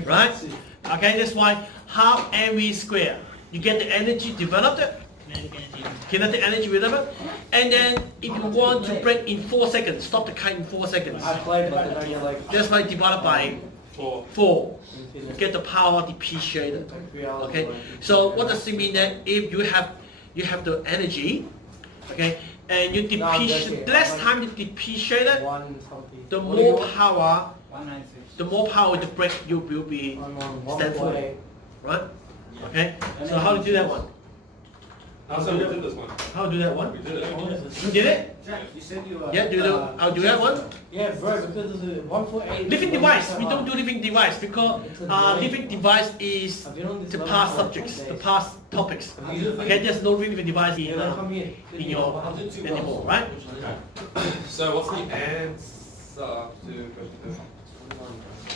right? Okay, that's why half mv squared. You get the energy developed, kinetic energy developed, and then if you want to break in 4 seconds, stop the kite in 4 seconds. That's why divided by 4. You get the power depreciated. Okay, so what does it mean that if you have the energy, okay, and you depreciate, the less time you depreciate it, the more power the break you will be stand for, right? Okay, so how to do that one? So we did this one. How to do that one? We did it. You did it? You said you Yeah, I'll do that one. Yeah, bro, because it's a 148. Living device, we don't do living device because living device is the past subjects, the past topics. Okay, there's no living device in your anymore, right? So what's the answer to question 2?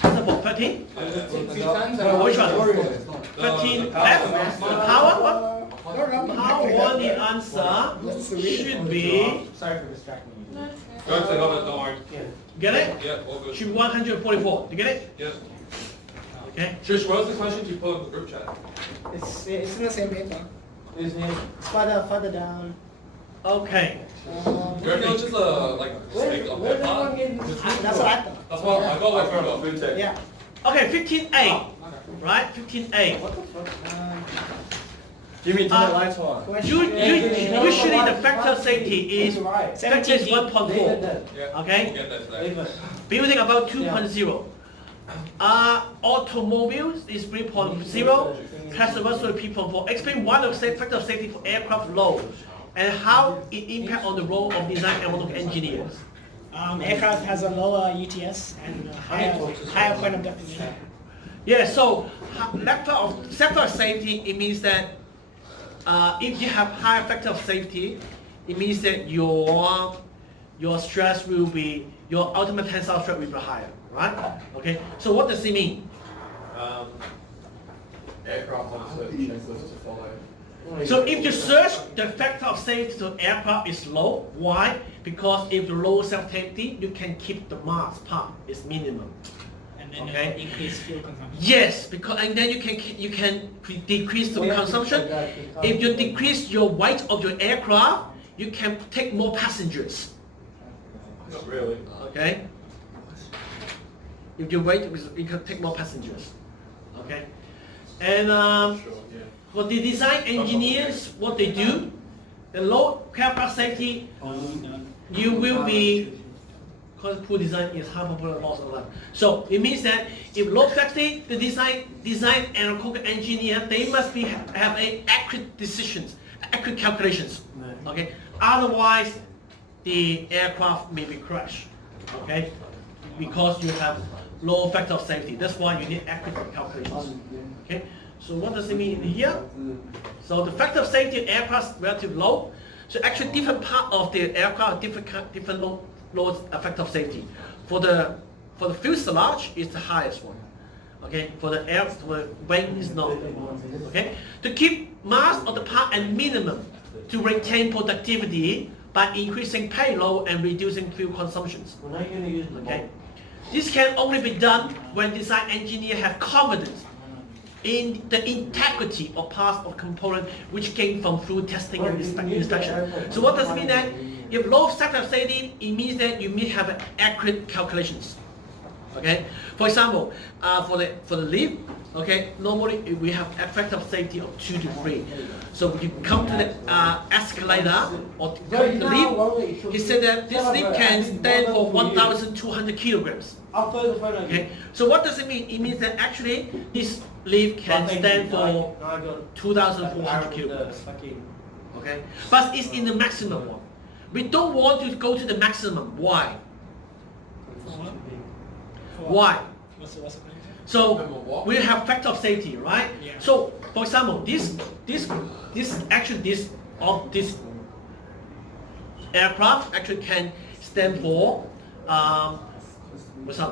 Answer for 13? Which one? 13 F? Power what? Power one, the answer should be, Sorry for distracting you. Go ahead, say no, don't worry. get it? Yeah, all good. Should be 144. You get it? Yeah. Okay. Shush, what was the question you put in the group chat? It's in the same paper. It's It's further down. Okay. You reckon it's just a, like, mistake of that part? That's what I thought. That's what I got like from a food tech. Yeah. Okay, 15A. Right? 15A. What the fuck? Give me the lights on. Usually the factor of safety is factor is 1.4. Yeah. Okay? We'll get that today. Building about 2.0. Automobiles is 3.0. Class universal 3.4. Explain one of the factor of safety for aircraft load and how it impact on the role of design and engineers. Aircraft has a lower UTS and a higher point of deposition. Yeah, so factor of safety, it means that if you have higher factor of safety, it means that your stress will be, your ultimate tensile stress will be higher, right? Okay, so what does it mean? Aircraft on a certain checklist to follow. So if you search the factor of safety to aircraft is low, why? Because if the low self-safety, you can keep the mass part is minimum. And then Okay. increase fuel consumption. Yes, because and then you can decrease the consumption. If you decrease your weight of your aircraft, you can take more passengers. Not really. Okay. If you weight, you can take more passengers. Okay. And Sure, yeah. for the design engineers, what they do, the low aircraft safety, you will be. Because poor design is half of the loss of life. So it means that if low safety, the design and engineer, they must have accurate decisions, accurate calculations. Okay. Otherwise, the aircraft may be crashed. Okay. Because you have low factor of safety. That's why you need accurate calculations. Okay. So what does it mean here? So the factor of safety in aircraft is relatively low. So actually, different part of the aircraft, different loads factor of safety. For the fuselage, it's the highest one. Okay. For the wing is not. Okay. To keep mass of the part at minimum, to retain productivity by increasing payload and reducing fuel consumptions. Okay. This can only be done when design engineers have confidence in the integrity of parts of component which came from through testing and inspection. So what does it mean that if low factor of safety, it means that you may have accurate calculations. Okay. For example, for the lift, okay, normally we have a factor of safety of 2 to 3. So you come to the escalator or come to the lift, he said that this lift can stand for 1,200 kilograms. Okay. So what does it mean? It means that actually this lift can stand for 2,400 kilograms. Okay. But it's in the maximum one. We don't want to go to the maximum. Why? Why? What's the question? So we have factor of safety, right? Yeah. So for example, this aircraft actually can stand for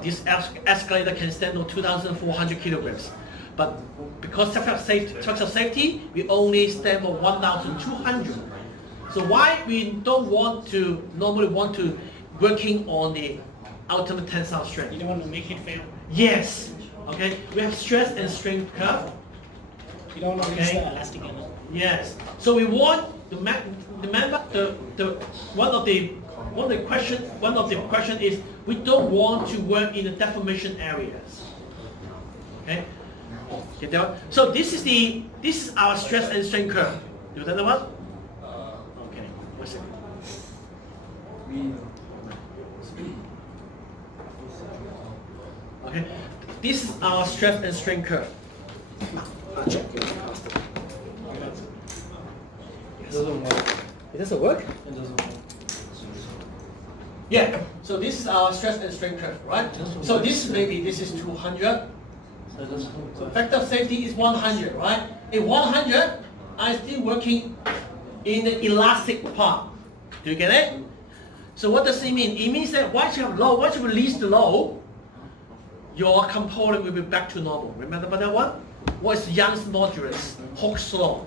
this escalator can stand for 2,400 kilograms. But because structure of safety, we only stand for 1,200. So why we don't normally want to working on the ultimate tensile strength? You don't want to make it fail. Yes, Okay, we have stress and strain curve. You don't want to use the elastic angle. Yes. So we want to remember one of the question is we don't want to work in the deformation areas. Okay. Get that? So this is our stress and strain curve. You know that one? Okay. One second. Okay. This is our stress and strain curve. I'll check it. It doesn't work. It doesn't work? It doesn't work. Yeah. So this is our stress and strain curve, right? So this is 200. It doesn't So work. factor of safety is 100, right? In 100, I'm still working in the elastic part. Do you get it? So what does it mean? It means that once you release the load, your component will be back to normal. Remember that one? What is Young's modulus? Hooke's law.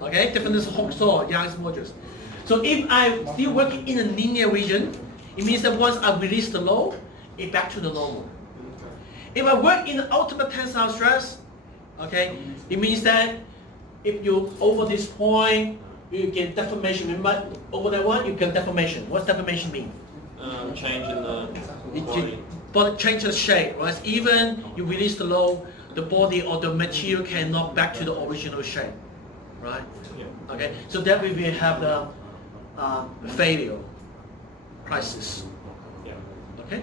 Okay, definition of Hooke's law, Young's modulus. So if I'm still working in a linear region, it means that once I release the load, it's back to the normal. If I work in the ultimate tensile stress, okay, it means that if you over this point, you get deformation. Remember, over that one, you get deformation. What's deformation mean? Change in the It body. But change the shape, right? Even you release the load, the body or the material cannot back to the original shape, right? Yeah. Okay, so that way we have the failure crisis. Yeah. Okay,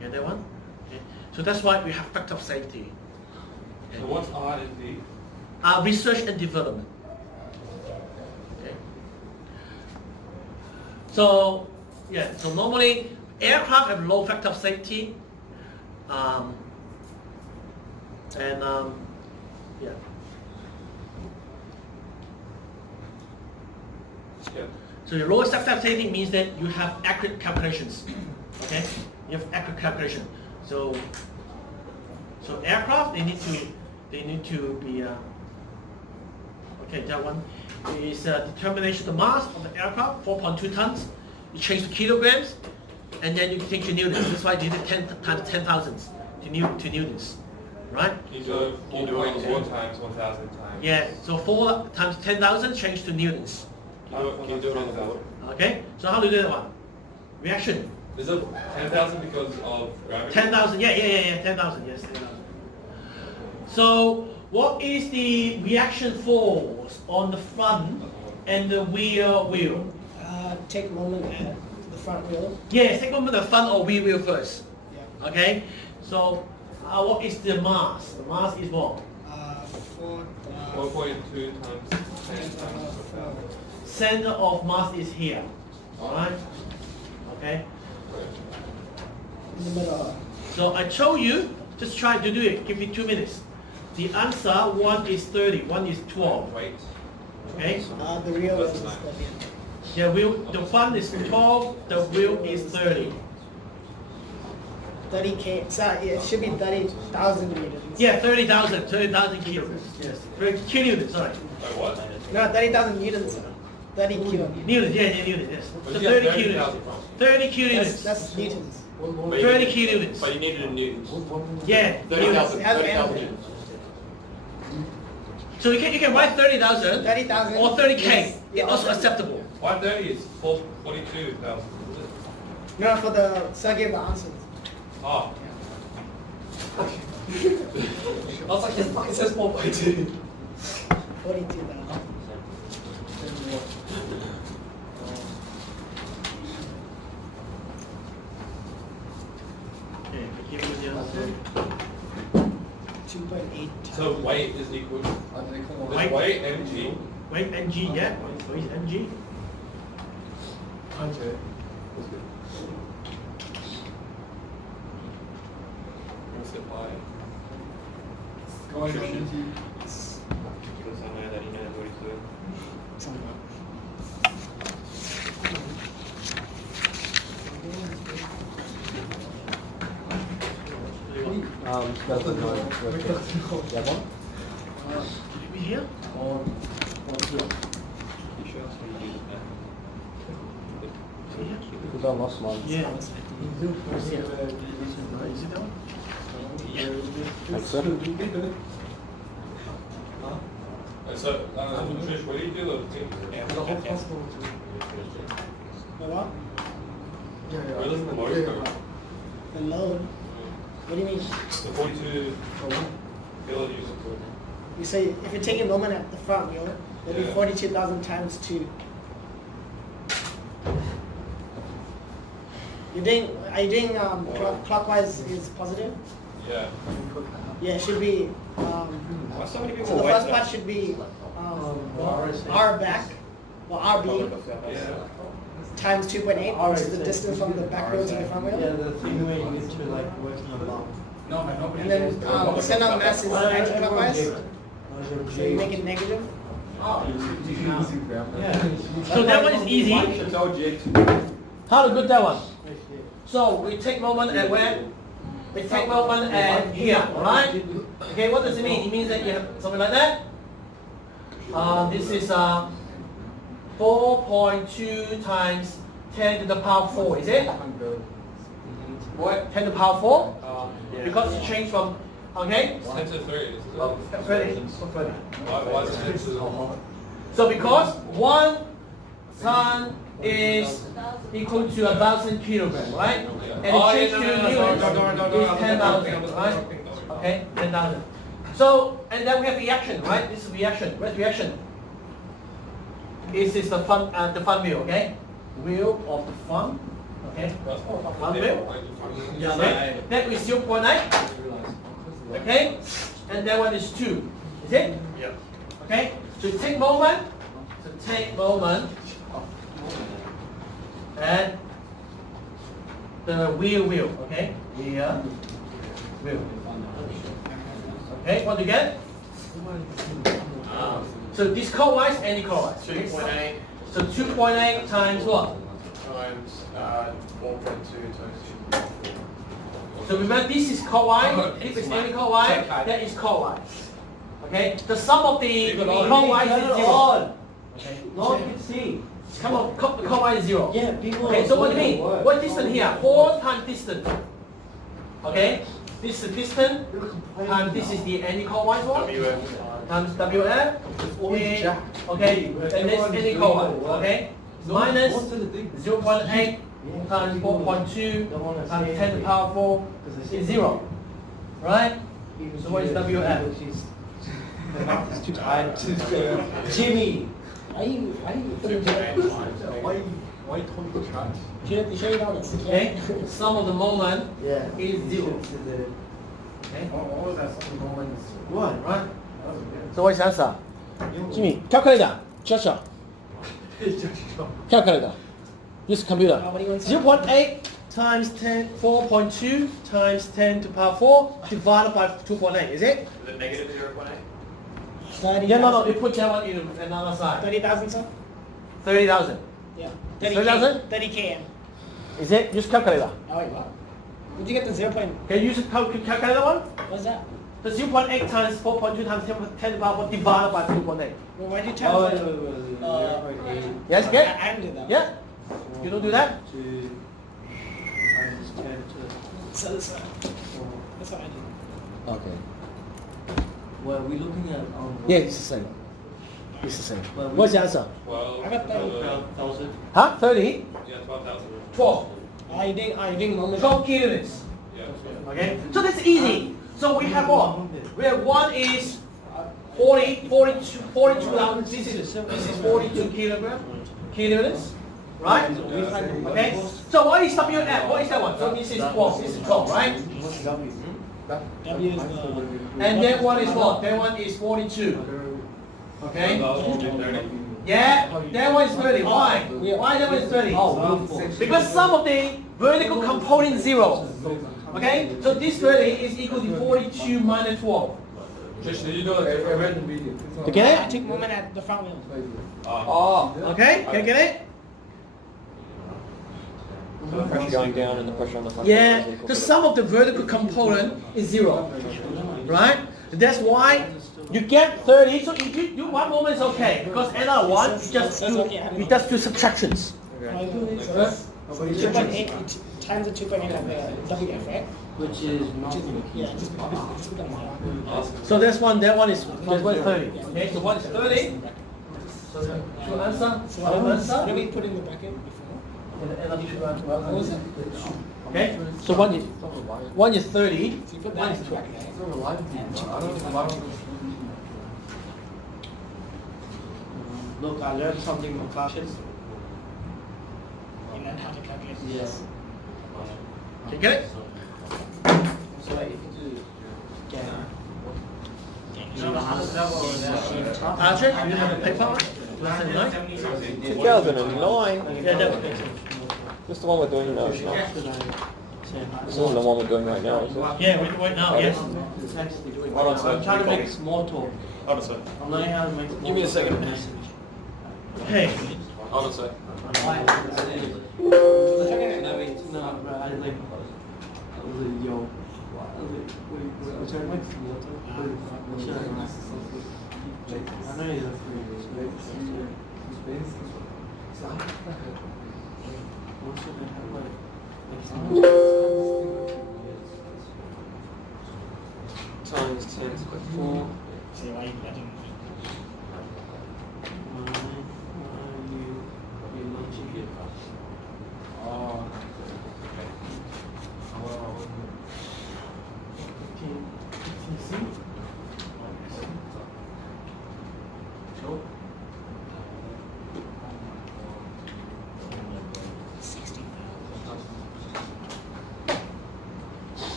and that one. Okay. So that's why we have factor of safety. So what's R&D? Research and development. Okay. So yeah, so normally aircraft have low factor of safety, yeah. Yeah. So the lowest factor of safety means that you have accurate calculations. Okay, you have accurate calculation. So aircraft they need to be okay. That one is determination of the mass of the aircraft, 4.2 tons. You change to kilograms, and then you change to newtons. That's why you did 10 times 10,000 to newtons, right? You do it 4 times 1,000 times. Yeah. So 4 times 10,000 change to newtons. Can you do it on the board? Okay. So how do you do that one? Reaction. Is it 10,000 because of gravity? 10,000. Yeah. 10,000. Yes, 10,000. So what is the reaction force on the front and the rear wheel? Take a moment at the front wheel. Yeah, take a moment the front or rear wheel first. Yeah. Okay. So what is the mass? The mass is what? 4.2 times 10 times 1,000. Center of mass is here. All right. Okay. In the middle. So I told you, just try to do it. Give me 2 minutes. The answer, one is 30, one is 12. Wait. Okay. The rear wheel is That's 30. The front is 12, the wheel is 30. 30K. Sorry, it should be 30,000 meters. Yeah, 30,000 kilograms. Yes, 30 kilonewtons, sorry. Wait, what? No, 30,000 newtons. 30 kilo. Newtons, yeah, newtons, yes. Where'd So you get 30 kilonewtons. 30,000 from? 30 kilonewtons. That's newtons. 30 kilonewtons. But you needed a newtons. Yeah, newtons. It has an So you can write 30,000 30,000. or 30K. Yes. It's also acceptable. 130 is 42,000. No, for the circuit answers. Oh. I was like, it fucking says 4.2. 42,000. Okay, give me the answer. 2.8. So weight is equal. Weight. Is weight mg. Wait, NG, yeah? What is NG? Okay. What's it by? Going on Because I know that he knows what he's doing. Somewhere. That's the noise. That one? Should we here? Or here? You should also use that. Because I lost mine. Yeah. Is it that one? Like so? So, Trish, what do you do? The what? Where does the motor go? The load. What do you mean? The 42 kilometers. You say if you're taking moment at the front wheel, it'll be 42,000 times 2. Are you doing clockwise is positive? Yeah. Yeah, it should be. So the first part should be R back, or RB times 2.8, which is the distance from the back wheel to the front wheel. Yeah, the thing where you get to like working on long. And then the center of mass is anti-clockwise, so you make it negative. Yeah. So that one is easy. How to do that one? So we take moment at where? We take moment at here, right? Okay, what does it mean? It means that you have something like that. This is 4.2 times 10 to the power 4, is it? What? 10 to the power 4? Because it changed from, okay? 10 to 30. 30. Why is it 10 to So because 1 ton is equal to 1,000 kilograms, right? And it changed to units is 10,000, right? Okay, 10,000. So, and then we have reaction, right? This is reaction. Where's reaction? This is the front wheel, okay? Wheel of the front, okay? Front wheel. Okay. That is 0.9. Okay? And that one is 2. Is it? Yeah. Okay? So take moment. So take moment. And the wheel, okay? Wheel. Okay, what do you get? So this clockwise, anti-clockwise. 2.8 So 2.8 times what? times 4.2 times 2. So remember, this is clockwise. If it's anti-clockwise, that is clockwise. Okay? The sum of the clockwise is 0. Okay? No, you can see. Come on, clockwise is 0. Yeah, people. Okay, so what do you mean? What distance here? 4 times distance. Okay? This is distance times this is the anti-clockwise one. WF. Times WF. Okay, and this anti-clockwise. Okay? Minus 0.8 times 4.2 times 10 to the power 4 is 0. Right? So what is WF? It's too tight. Jimmy, why you totally trash? You show you dollars. Okay? Sum of the moment Yeah. is 0. Okay? What was that? Something moment is What? Right? So what is the answer? Jimmy, calculator. Joshua. Calculator. Use computer. What do you want to say? 0.8 times 10, 4.2 times 10 to the power 4 divided by 2.8, is it? Is it negative 0.8? 30,000. Yeah, no, you put that one in another side. 30,000, sir? 30,000. Yeah. 30,000? 30 km. Is it? Use calculator. Oh, wait, what? Did you get the 0. Can you use a calculator one? What's that? The 0.8 times 4.2 times 10 to the power 4 divided by 2.8. Well, why did you tell Oh, me? Yes, I get? didn't do that. Yeah? You don't do that? So that's what I did. Okay. Well, we're looking at. Yeah, it's the same. It's the same. Well, What's the answer? 12. I got 30. 12,000. Huh? 30? Yeah, 12,000. 12. Are you doing moment? 12 kilonewtons. Yeah. Okay? So that's easy. So we have what? We have one is 42,000. This is 42 kilograms. Right? Okay? So what is WF? What is that one? So this is 12. This is 12, right? W is the... And that one is what? That one is 42. Okay? Yeah, that one is 30. Why? Why that one is 30? Because some of the vertical component is 0. Okay? So this 30 is equal to 42 minus 12. Trish, did you do a different video? You get I it? took moment at the front wheel. Oh, okay? Can you get it? The pressure going down and the pressure on the front. Yeah, the sum of the vertical component is 0. Right? That's why you get 30. So if you do one moment is okay. Because another one, you just do subtractions. So 2.8 times the 2.8 of the WF, right? Which is nothing. Yeah, just put them on. Awesome. So that one is 30. Okay, so one is 30. So two answer. One answer. Let me put in the bracket before. And another two answer. What was it? Okay. So one is 30. So you put that in the bracket. Look, I learned something from classes. You learn how to calculate. Yes. Okay, get it? So like if you do Archer, you have a paper? Lesson 9? 2009. Yeah, that makes sense. This is the one we're doing now. This isn't the one we're doing right now, is it? Yeah, we do it now, yes. I'm trying to make small talk. Hold on a sec. I'm learning how to make small Give me a second. Okay. Hold on a sec. Times 10 to the 4. See why you let him.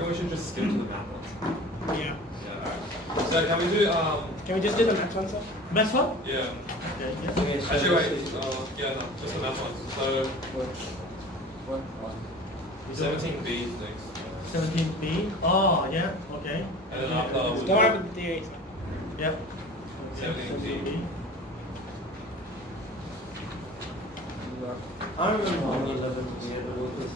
We should just skip to the math ones. Yeah. Yeah, alright. So can we do, Can we just do the next one, sir? Best one? yeah. Okay, yes. Actually, wait, yeah, no, just the math ones. So, 17B next. 17B. Oh, yeah, okay. And then after, we'll Don't do worry about the theories. Yep. 17B. I remember on 11 we had the workers.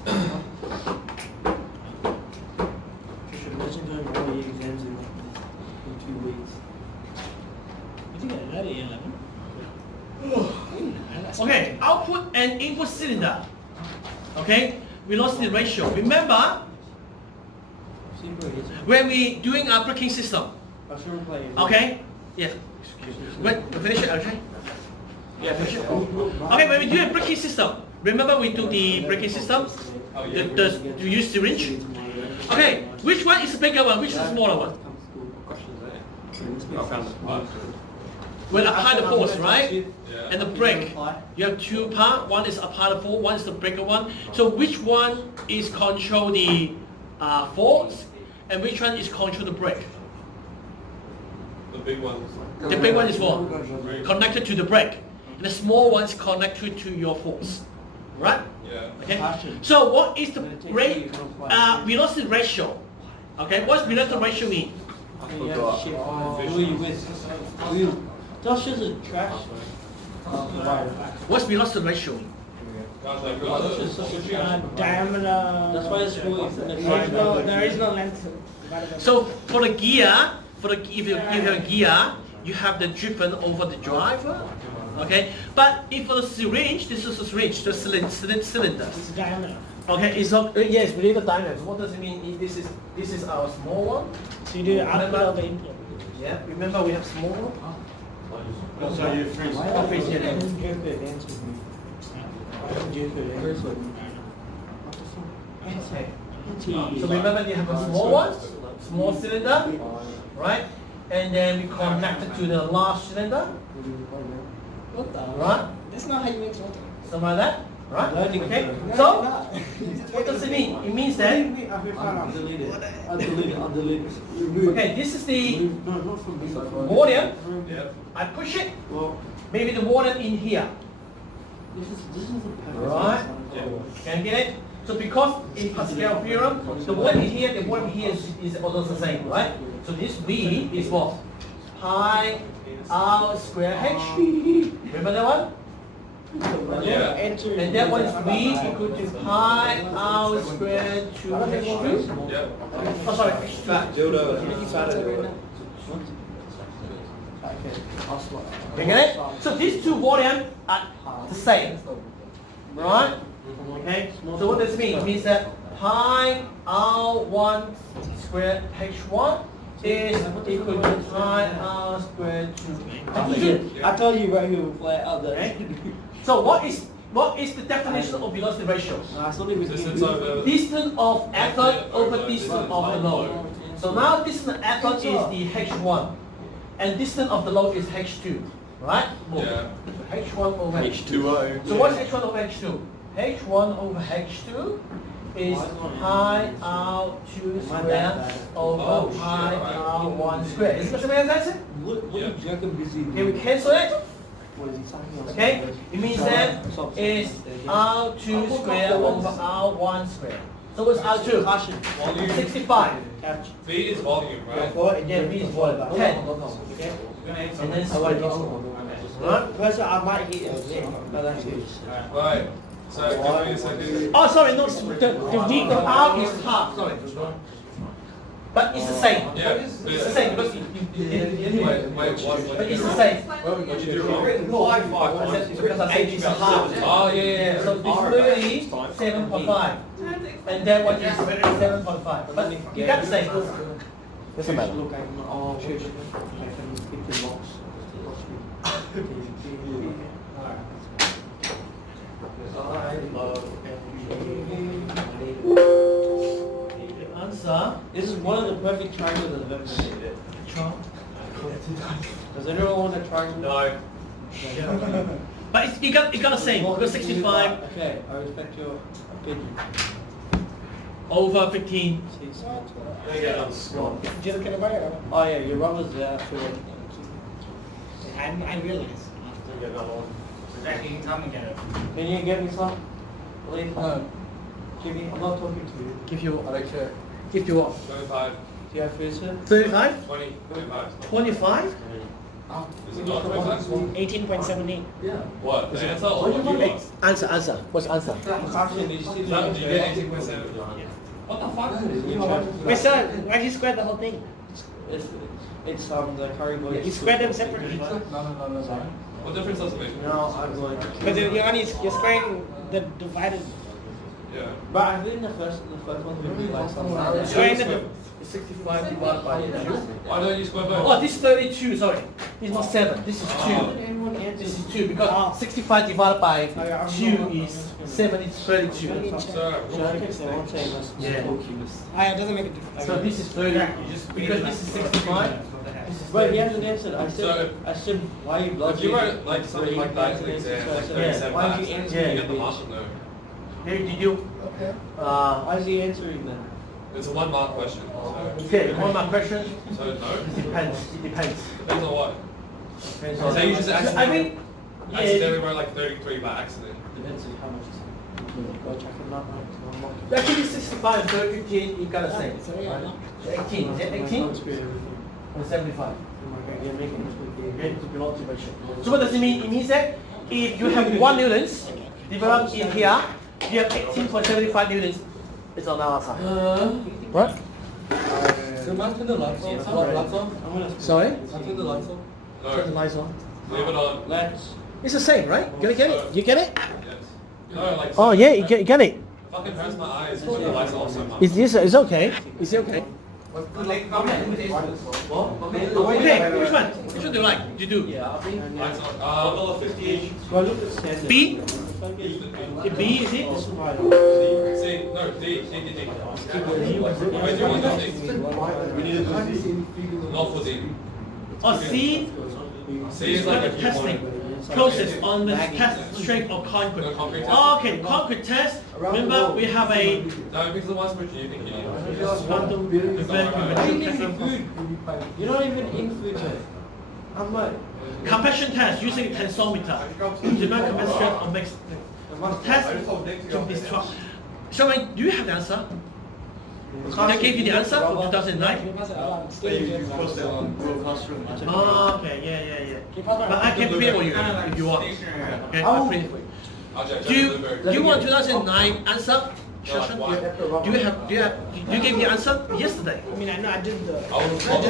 You should imagine doing all the exams in 2 weeks. You think I got it 11? Okay, output and input cylinder. Okay, velocity ratio. Remember when we doing our braking system. Okay? Yes. Wait, finish it, okay? Yeah, finish it. Okay, when we do a braking system, remember we do the braking system? You use syringe? Okay, which one is the bigger one? Which is the smaller one? When apply the force, right? And the brake. You have two parts. One is apply the force, one is the breaker one. So which one is control the force, and which one is control the brake? The big one. The big one is what? Connected to the brake. And the small one is connected to your force. Right? Yeah. Okay. So what is the brake velocity ratio? Okay. What's velocity ratio mean? That's just a trash. What's velocity ratio mean? Diameter. That's why it's cool. There is no length. So for the gear, if you have a gear, you have the driven over the driver. Okay. But if for the syringe, this is a syringe, the cylinder. It's diameter. Okay. It's not, yes, we need the diameter. What does it mean? This is our small one. So you do output of the input. Yeah. Remember we have small one. So you freeze. So remember you have a small one, small cylinder, right? And then we connect it to the large cylinder, What the? right? That's not how you make something. Something like that, right? Okay. So what does it mean? It means that okay, this is the volume. Yeah. I push it. Maybe the volume in here, right? Can you get it? So because in Pascal theorem, the volume in here, the volume here is almost the same, right? So this V is what? Pi R square H. Remember that one? Yeah. And that one is V equal to pi R squared to H2. Yeah. Oh, sorry, H2. Okay, I'll swap. You get it? So these two volumes are the same. Right? Okay? So what does it mean? It means that pi R1 squared H1 is equal to pi R squared 2. I told you right here would fly out there. Okay? So what is the definition of velocity ratio? Distance over. Distance of effort over distance of the load. So now distance of effort is the H1 and distance of the load is H2. Right? Yeah. H1 over H2. H2O. So what's H1 over H2? H1 over H2 is pi R2 squared over pi R1 squared. Is that something like that? Okay, we cancel it. Okay? It means that it's R2 squared over R1 squared. So what's R2? Volume. 65. V is volume, right? Yeah, V is volume. 10. Okay? And then square. Right? Professor, I might hit it. No, that's good. Right. So give me a second. Oh, sorry, no, the R is half, sorry. But it's the same. Yeah. It's the same because Wait, what? but it's the same. What'd you do wrong? Because I said it's half. Oh, yeah. So it's really 7.5. And then what is 7.5. But you got the same. Doesn't matter. Look, I'm all church. I can pick the box. Answer. This is one of the perfect triangles that I've ever seen. Does anyone want a triangle? No. But you got the same. You got 65 Okay, I respect your opinion. over 15. They get on score. Just can I buy it? Oh yeah, your brother's there. So I realize. can you get me some? Please. Give me. I'm not talking to you. Give you I don't care. give you what? 25, Do you have freezer? 35? 20, 25. 25? Is it not 25? 18.78. What? The answer or what you want? Answer. What's the answer? Actually, did you see No, the you get 18.7. What the fuck? Wait, sir, why did you square the whole thing? It's the curry boy. You squared them separately. What difference does it make? No, I'm going. But you're squaring the divided. Yeah. But I think the first one would be like something. Squaring the 65 divided by 2. Why don't you square both? Oh, this is 32, sorry. This is not 7, this is 2. This is 2 because 65 divided by 2 is 7, it's 32. Should I fix it? One second. Yeah. It doesn't make a difference. So this is 30, because this is 65. This is But he hasn't answered. I So- said, why are you If blocking? you wrote like something like that in the exam, like 37 Why facts, did you answer? you get the mark no. Did you? Why is he answering then? It's a 1 mark question. So, Okay, one more question. so no. It depends. Depends on what? Depends So you just I accidentally, mean, accidentally wrote like 33 by accident. Depends on how much. Go check him out. actually 65 and 15, you gotta say. 18, is it 18 or 75? You're making this with Okay, to belong to ratio. So what does it mean? It means that if you have 1 newtons developed in here, you have 18.75 newtons. It's on our side. What? Sorry? Turn the No, lights on. leave it on. Let's. It's the same, right? You get it? You get it? Yes. No, like. Oh yeah, you get it. Fucking hurts my eyes when the lights are off so much. Is this? It's okay. Is it okay? Okay, which one? Which one do you like? You do? Lights on. 50. Go look at standard. B? B is it? See, no, D. Wait, do you want this thing? Not for D. Oh, C? C is like if you testing. want. Process on the test strength of concrete. No, concrete test. Oh, okay, concrete test. Remember, we have a No, because the ones which you think you need. quantum You're not even in food yet. I'm like. compression test using tensometer. Demand compression of mixed test to destruct. Shaman, do you have the answer? I gave you the answer for 2009. Oh, okay, yeah. But I can print for you if you want. Okay, I'll print for you. Do you want 2009 answer? Shashan? Do you give the answer yesterday? I mean, I know I did the.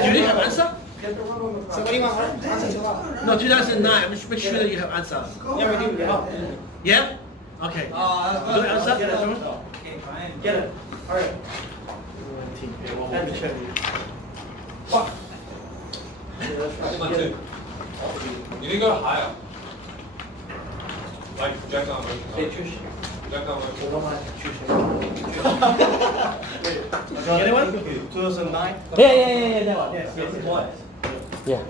Do you have answer? So what do you want? Answer to what? No, 2009. Make sure that you have answer. Yeah, we do. Yeah. Yeah? Okay. Oh, Do answer? Get it. Get it. All right. Let me check. Fuck. You didn't go higher. Like project down. Hey, Trish. Project down. Anyone? 2009. Yeah, that one. Yes. Yeah.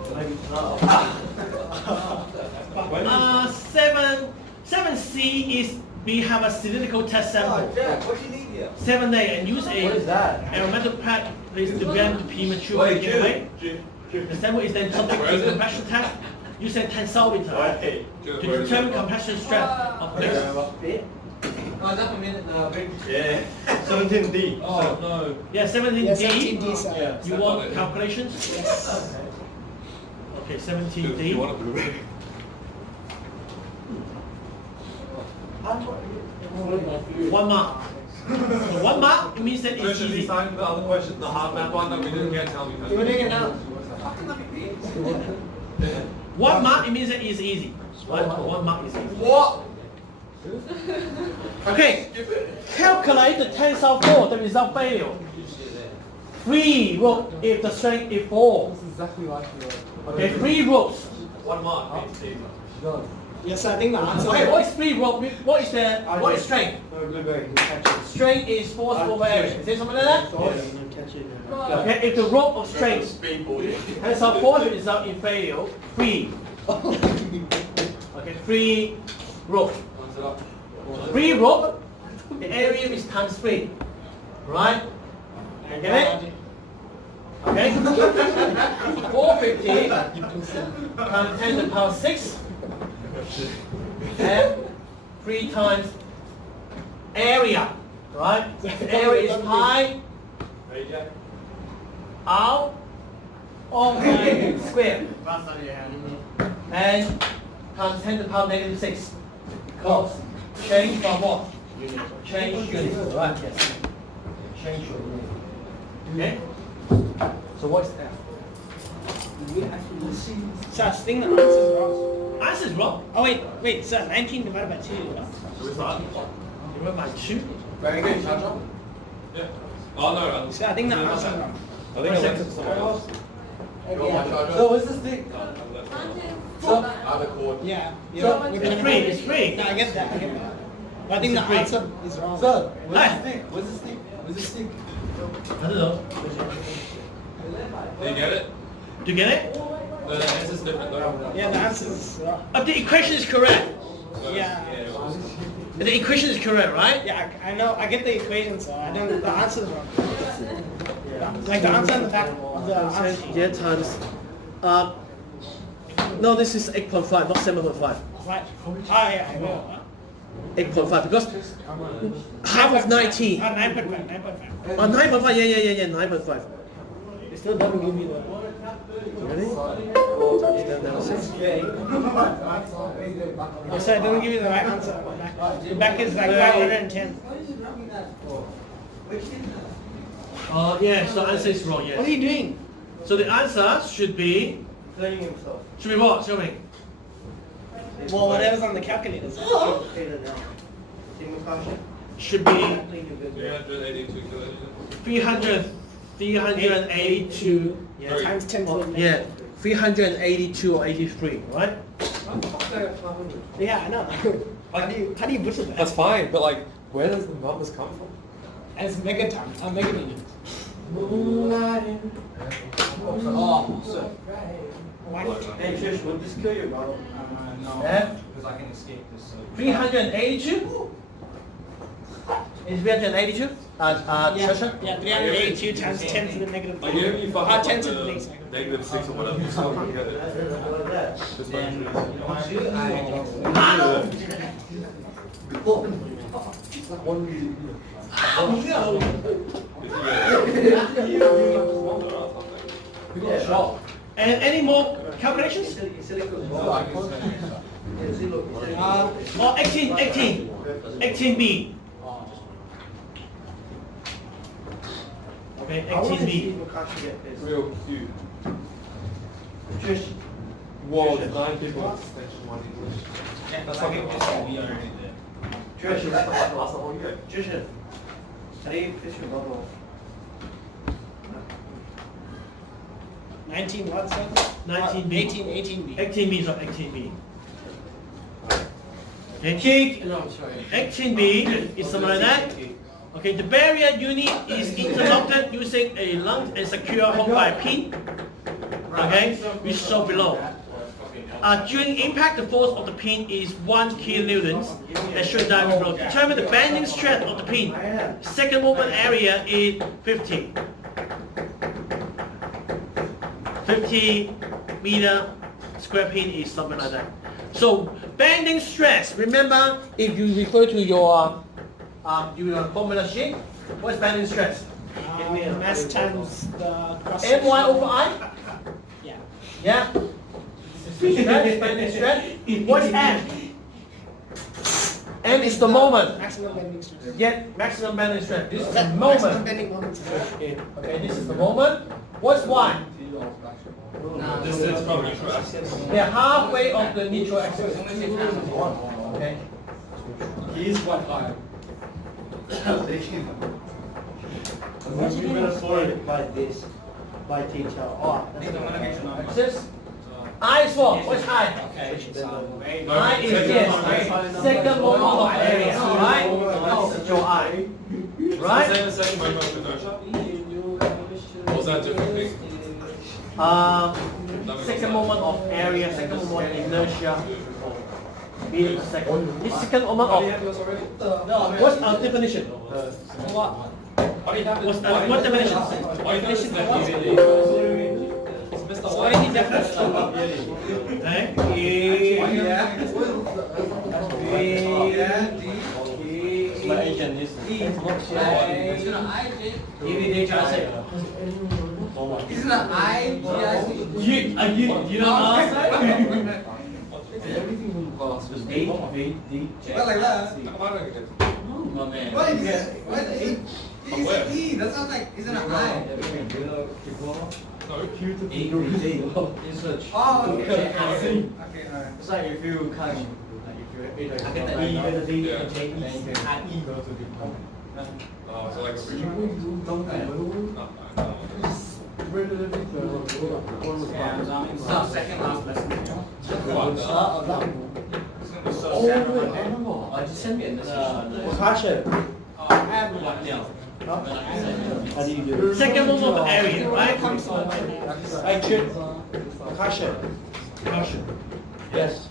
7C is we have a cylindrical test sample. What do you need here? 7A and use What is a that? aromatic pad is to bend premature Wait, giveaway. Jim. The sample is then subject Where is to it? compression test using tensometer to Where is determine it? compression strength of plates. Oh, is that for minute? Big. Yeah. 17D. Oh no. Yeah, 17D. Yeah, 17D, sir. You want calculations? Yes. Okay, Do you 17D. want a Blu-ray? One mark. So 1 mark means that it's Christian, easy. this time the other question, the hard map one that we didn't get, tell me. We're doing it now. 1 mark it means that it's easy. Right? 1 mark is easy. What? Okay. Calculate the tensile force, the result failure. Free rope if the strength is 4. Okay, free ropes. 1 mark. Yes, I think the answer. Okay, what is free rope? What is strength? Strength is force over area. Is there something like that? Okay, if the rope of strength tensile force result in failure, free. Okay, free rope. Free rope, the area is times 3. Right? You get it? Okay? 450 times 10 to the power 6 and 3 times area. Right? The area is pi r over square. And times 10 to the power negative 6. Because change from what? Change unit. Right, yes. Change unit. Okay? So what's that? Sir, I think the answer is wrong. Answer is wrong. Oh wait, sir, 19 divided by 2. Divided by 2. Very good, Chacha. Yeah. Oh no. Sir, I think the answer is wrong. I think I went to someone else. So what's this thing? Other chord. Yeah. It's free. No, I get that. But I think the It's free. answer is wrong. Sir, Hi. what's this thing? What's this thing? I don't know. Did you get it? Do you get it? No, the answer's different though. Yeah, the answer is wrong. The equation is correct. So, Yeah. The equation is correct, right? Yeah, I know. I get the equation, so I don't. The answer is wrong. Like the answer in the back of the answer sheet. Yeah, times. No, this is 8.5, not 7.5. Right. Oh yeah, I know. 8.5 because half of 19. 9.5. 9.5. 9.5, yeah, 9.5. It still doesn't give you the. Ready? Oh, so it doesn't give you the right answer. The back is like 510. Yeah, so the answer is wrong, What are yes. you doing? So the answer should be what? Show me. Well, whatever's on the calculator. Should be 382 kilograms. 382. Yeah, times 10 to the negative. Yeah, 382 or 83, right? Yeah, I know. How do you butcher that? That's fine, but like, where does the numbers come from? As megatons, megadigits. Oh, so. What? Hey Trish, would this kill you, bro? No. Yeah. Because I can escape this. 382? Is 382? Trisha? Yeah, 382 times 10 to the negative. Like, even if you fuck up 10 like to the the least. negative 6 or whatever, you still can't get it. Just And any more calculations? Or 18B. Okay, 18B. real cute. Whoa, 9 people. That's how people just say we already did. Justin, say fishing bubble. 19 what, sir? 19B. 18B. 18B, so 18B. Okay, No, I'm sorry. 18B is something like that. Okay, the barrier unit is interlocked using a long and secure hook by a pin. Okay, which is shown below. During impact, the force of the pin is 1 kilonewtons, as shown diagram below. Determine the bending strength of the pin. Second moment area is 50. 50 meter square pin is something like that. So bending stress. Remember, if you refer to your formula sheet, what's bending stress? Mass times the cross My over I. Yeah. Yeah. Stress, bending stress. What's M? M is the moment. Maximum bending stress. Get maximum bending stress. This is the Maximum moment. bending moment. Okay, this is the moment. What's Y? This is from neutral axis. They're halfway of the neutral axis. Okay. He's what high? We will afford it by this, by theta. Oh, Axis. I is what? What's I? I is yes. Second moment of area. Right? That's your I. Right? Is that the second moment of inertia? Or is that different thing? Second moment of area, second moment of inertia. Meaning second. It's second moment of. What's our definition? What definition? Definition of what? What is the definition? my agent is. Isn't it I? You don't know? Well, like that. Oh, man. What is it? What is it? It's an E. That sounds like, isn't it I? No. Oh, okay. Okay, alright. It's like if you can, like if you I get the E, you get the D, Yeah. and J, E, then you can add E go to the Oh, so like a bridge. So, second last lesson. Just send me a message. Caution. I have one now. How do you do it? Second moment of area, right? Action. Caution. Caution. Yes.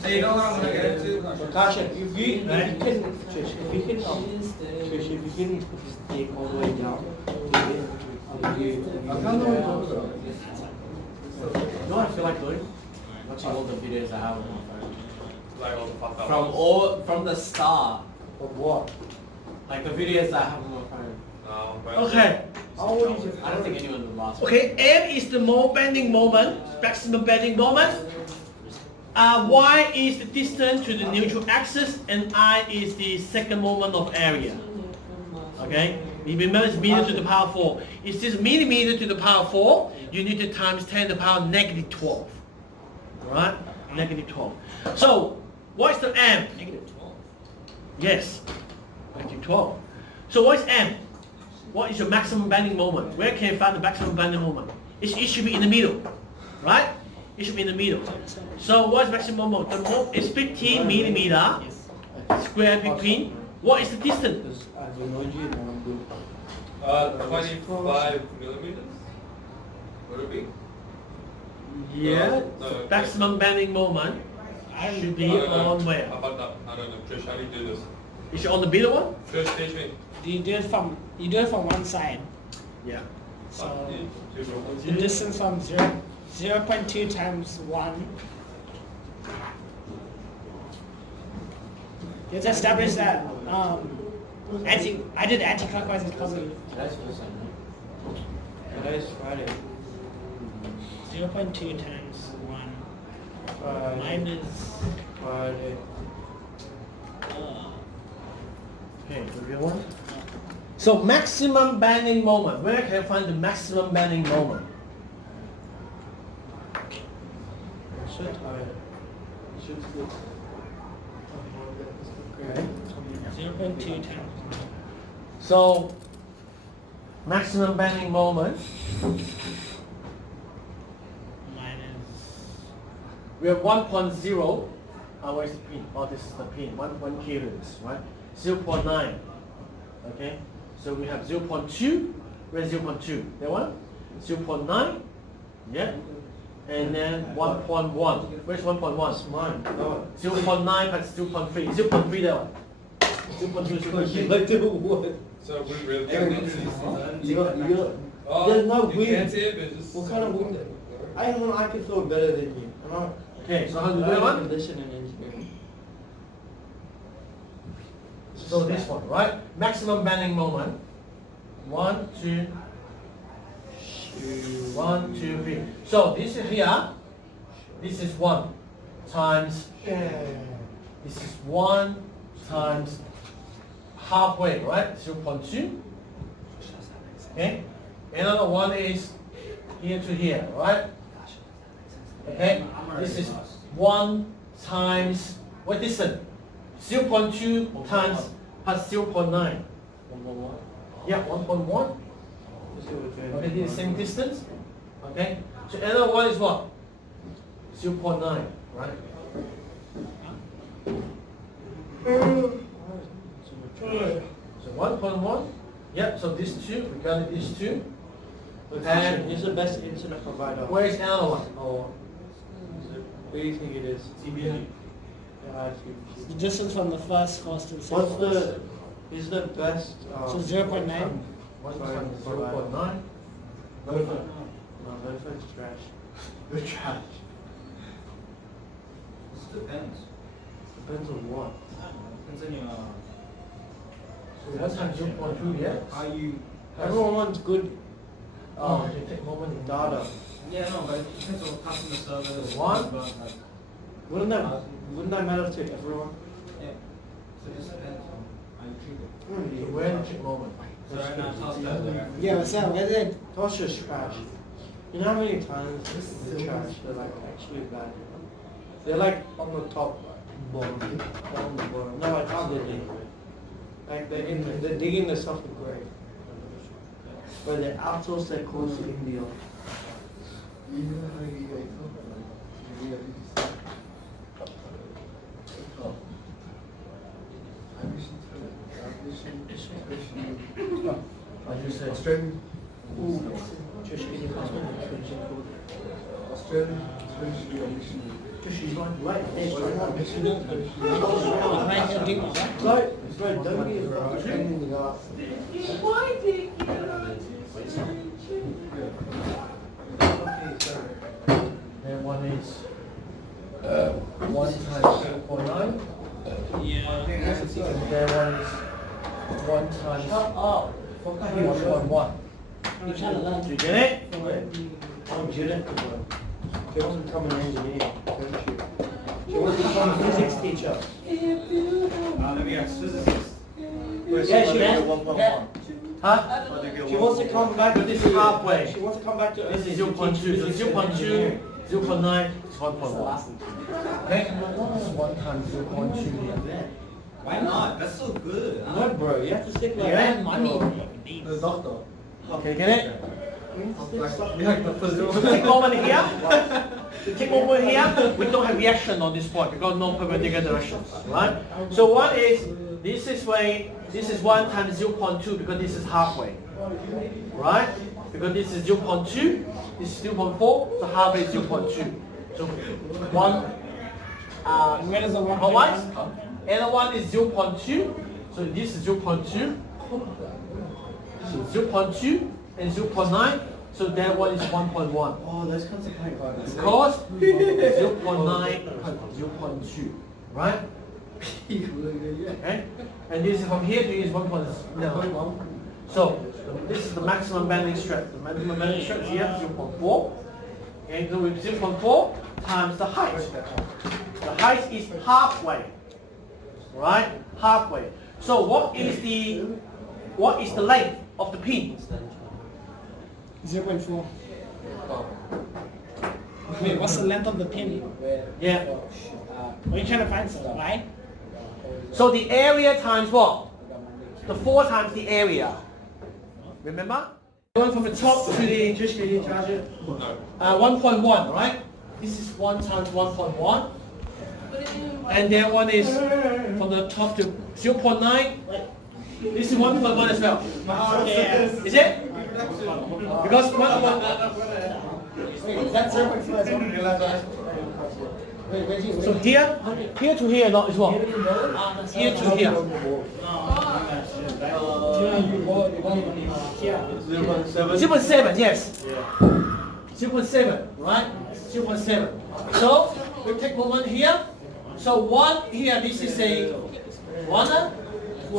So you know what I'm gonna get into? Caution. If you can, if you can take all the way down. You know what I feel like doing? Watching all the videos I have on my phone. Like all the pop From the start. Of what? Like the videos I have on my phone. Well, Okay. How old is it? I don't think anyone will last. Okay, M is the bending moment, maximum bending moment. Y is the distance to the neutral axis, and I is the second moment of area. Okay? Remember it's meter to the power 4. It's this millimeter to the power 4, you need to times 10 to the power negative 12. Alright? Negative 12. So, what's the M? Negative 12. Yes. Negative 12. So what's M? What is your maximum bending moment? Where can you find the maximum bending moment? It should be in the middle. Right? It should be in the middle. So what's maximum moment? The moment is 15 millimeter square pin. What is the distance? 25 millimeters? Would it be? Yeah. No. Maximum bending moment should be on where? How about that? I don't know. Trish, how do you do this? Is it on the middle one? Trish, teach me. You do it from one side. Yeah. So Teach the me. distance from 0.2 times 1. You have to establish that I did anti-clockwise and positive. Today's Friday. 0.2 times 1 minus Friday. Okay, the real one. So maximum bending moment. Where can you find the maximum bending moment? 0.2 times. So maximum bending moment. We have 1.0. Where's the pin? Oh, this is the pin. 1 kilos, right? 0.9. Okay. So we have 0.2. Where's 0.2? That one? 0.9. Yeah. And then 1.1. Where's 1.1? It's mine. 0.9 plus 0.3. 0.3 that one. 0.2, 0.3. So we really can't see. There's no you can't wind. see it, but it's just. What kind of wind? I know I can feel better than you. Okay, so how do you do that one? Condition and engineering. So this one, right? Maximum bending moment. 1, 2, 1, 2, 3. So this is here. This is 1 times. This is 1 times halfway, right? 0.2. Okay. Another one is here to here, right? Okay. This is 1 times what distance? 0.2 times plus 0.9. Yeah, 1.1. Okay, this is the same distance. Okay. So another one is what? 0.9, right? So 1.1. Yep. So these two, we got these two. And It's the best internet provider. where is another one? Oh. Who do you think it is? TBN. The distance from the first to the second. What's the? Is the best? So 0.9. What's this one? 0.9. No, that's trash. The trash. Depends. Depends on what. Depends on your. So what time 0.2 yet? How you. Everyone wants good You take moment in data. Yeah, no, but it depends on customer service. One. Like, Wouldn't that matter to everyone? yeah. So it just depends on how you treat it. So where the check moment? So right now, Toss does it. Yeah, what's up? Where's it? That's just trash. You know how many times the trash they're like actually bad? They're like on the top bottom. No, I can't believe it. Like they're digging themselves a grave. But they outsource their course to India. I just said Australian. Just in the customer. Australian. She's like, right, hey, Right, don't be a fucking pain in the ass. And one is 1 times 0.9. Yeah. And then one is 1 times 1.1. You trying to learn. Do you get it? Oh, Judah. She wants to become an engineer, doesn't she? She wants to become a physics teacher. Let me guess. Physicist. Yeah, she wants. Huh? She wants to come back. But this is halfway. She wants to come back to. This is 0.2. So 0.2, 0.9 is 1.1. Okay? This is 1 times 0.2 here. Why not? That's so good. No, bro, you have to stick like Yeah? that. Money. The doctor. Okay, get it? So So take moment here. To take moment here, we don't have reaction on this point because no perpendicular directions, right? So one is this is 1 times 0.2 because this is halfway, right? Because this is 0.2, this is 0.4, so halfway is 0.2. So one. Where does the one? How much? Another one is 0.2, so this is 0.2. So 0.2 and 0.9, so that one is 1.1. Oh, those kinds of point values. Because 0.9 and 0.2, right? Okay? And this is from here to here is 1.9. So this is the maximum bending stress. The maximum bending stress here is 0.4. Okay, so with 0.4 times the height. The height is halfway. Right? Halfway. So what is the length of the pin? 0.4. Wait, what's the length of the pin? Yeah. We're trying to find something, right? So the area times what? The 4 times the area. Remember? Going from the top to the 1.1, right? This is 1 times 1.1. And then one is from the top to 0.9. This is 1.1 as well. Is it? Because 1.1. That's 0.4. So here to here is what? Here to here. 0.7, yes. 0.7, right? 0.7. So we take one here. So 1 here, this is a 1, 2,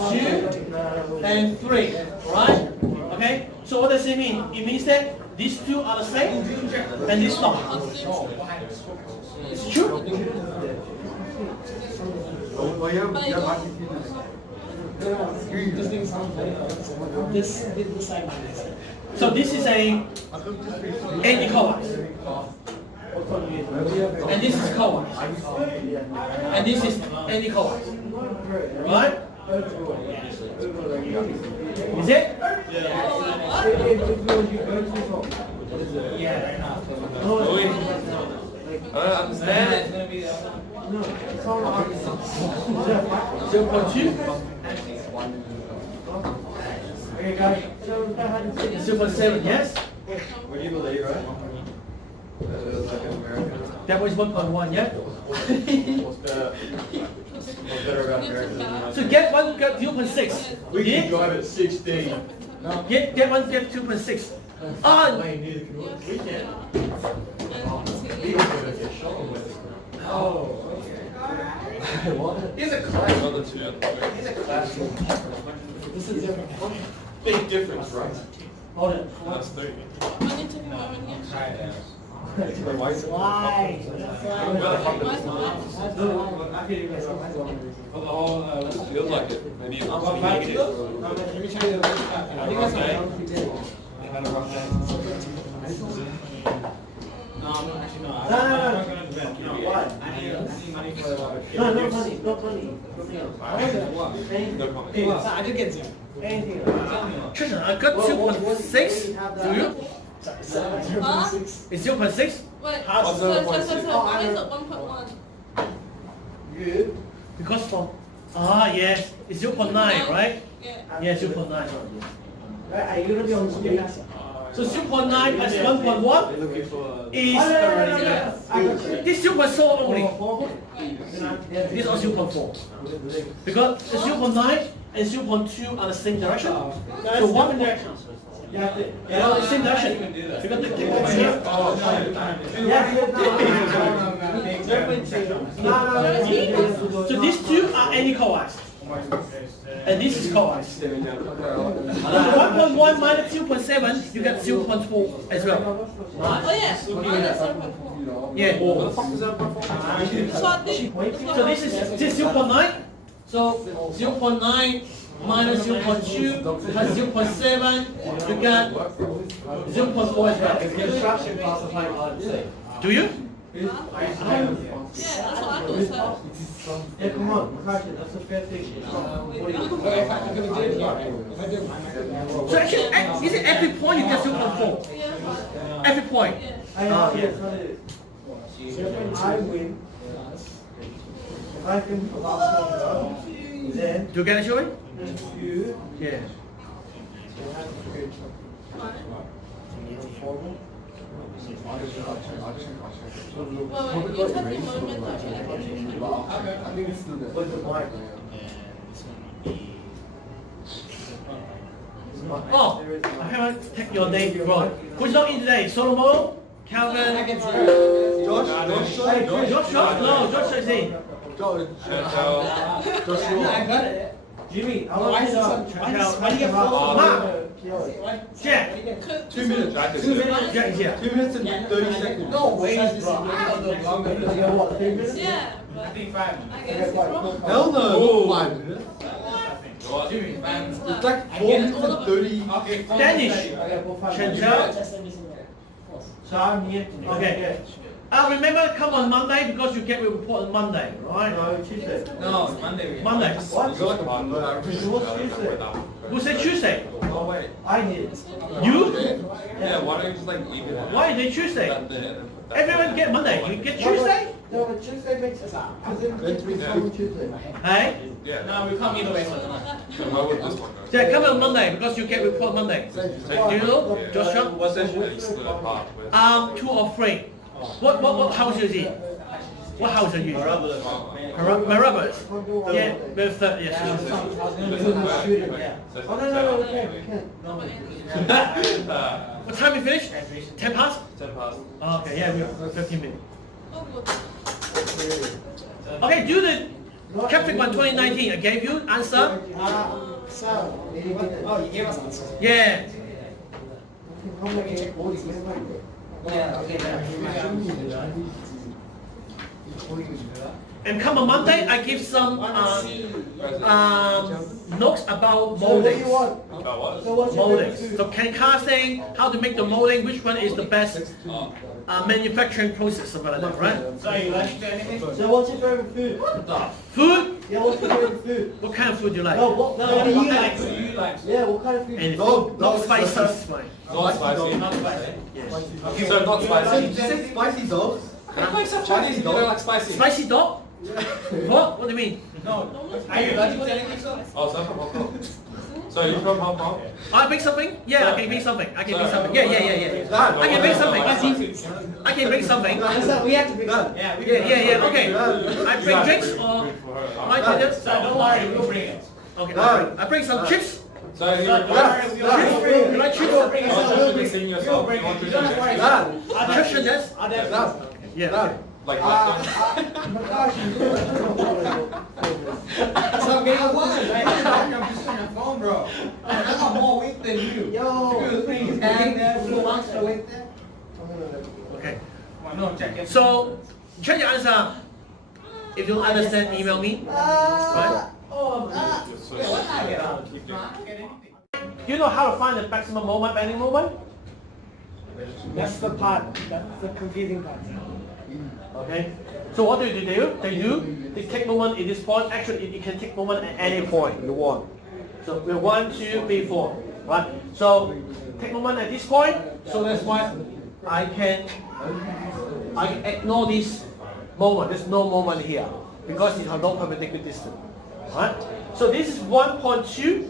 and 3, right? Okay? So what does it mean? It means that these two are the same and this not. It's true. So this is a anti-clockwise. And this is clockwise. And this is anti-clockwise. Right? Is it? I don't understand it. 0.2. 0.7, yes? Would you believe, right? That was 1.1, yeah? What's better about America? So get 0.6. We can Yeah? drive at 16. Get 2.6. Ah, We can. oh. He's a class. Another 2. He's a classroom. This is different. Big difference, right? Hold it. That's 3. Why? Feels like it. Maybe it was I did get 0. Tristan, I got 2.6. Do you? Huh? It's 0.6? Wait, How's so the why 1.6? is it 1.1? Because from, yes, it's 0.9, right? Yeah. Yeah, 0.9. Are you going to be on the screen? So 0.9 plus 1.1 is, this 0.4 only. This is 0.4. Because the 0.9 and 0.2 are the same direction. So one direction. Yeah, same direction. Because so these two are anti-clockwise. And this is clockwise. So 1.1 minus 2.7, you get 0.4 as well. Oh yeah, minus 0.4. Yeah. So this is 0.9. So 0.9 minus 0.2 plus 0.7, you get 0.4 as well. The instruction classified on it. Do you? Yeah, that's what I thought so. Yeah, come on, that's a fair thing. So actually, is it every point you get 0.4? Yeah. Every point? Yeah. Yes. I win. If I can then Do you get it, Joey? you Yeah. Wait, you said the moment that you what's the mark? Oh, I haven't take your name wrong. Who's not in today? Solomon? Calvin? Josh? Josh? No, Josh is in. Jimmy, Why do you get 4? Mark? Jack? 2 minutes. Jack is here. 2 minutes and 30 seconds. No way, bro. Yeah, but I guess it's wrong. Hell no. 5 minutes. It's like 4 minutes and 30. Danish. Chantal? So I'm here. Okay. Remember, come on Monday because you get your report on Monday, right? No, Tuesday. No, Monday. Monday. What? Who said Tuesday? Oh wait. I did. You? Yeah, why don't you just like leave it? Why did Tuesday? Everyone get Monday. You get Tuesday? No, but Tuesday makes sense. Because it means on Tuesday. Hey? Yeah. No, we come either way. So why would this one go? Yeah, come on Monday because you get report Monday. Do you know, Joshua? What session did you split apart with? 2 or 3. What house is it? What house are you in? My brothers. Yeah, with the, yes. I was going to do the student, yeah. Oh, no, we can't. What time we finish? 10 past? 10 past. Oh, okay, yeah, we have 15 minutes. Okay, do the Catholic one 2019. I gave you answer. So, oh, you gave us answers. Yeah. Yeah, okay, And come on Monday, I give some notes about So what do molding. you want? About what? So what's your Molding. favorite food? So can casting, how to make the molding, which one is the best Oh. manufacturing process, something like that, right? So you like anything? So what's your favorite food? Food? Yeah, what's your favorite food? What kind of food do you like? No, what do you like? What do you like? Yeah, what kind of food? Anything. No, Not spicy, is fine. Not spicy. Not spicy. Yes. Okay, so not spicy. spicy dogs? I like some Chinese, you don't like spicy. Spicy dog? What? What do you mean? No. Are you like telling me so? Oh, so from Hong Kong. So you're from Hong Kong? I bring something? Yeah, I can bring something. I can bring something. Yeah. I can bring something. I can bring something. We have to bring some. Yeah, we Yeah. Okay. I bring drinks or my dinner. So don't worry, we'll bring it. Okay. I bring some chips. So you're You like chips? also mixing yourself. You want to do that? Chips and this? Yeah. Okay. Like that. So get a one. I'm just on your phone, bro. I'm more weak than you. Yo, Please, and who wants to wait there? Okay. No, check it. So check your answer. If you don't understand, email me. Right? Do you know how to find the maximum moment, bending moment? That's the part, that's the confusing part. Okay. So what do? They take moment at this point. Actually, you can take moment at any point you want. So we're 1, 2, 3, 4. Right? So take moment at this point. So that's why I can ignore this moment. There's no moment here because it has no perpendicular distance. Right? So this is 1.2.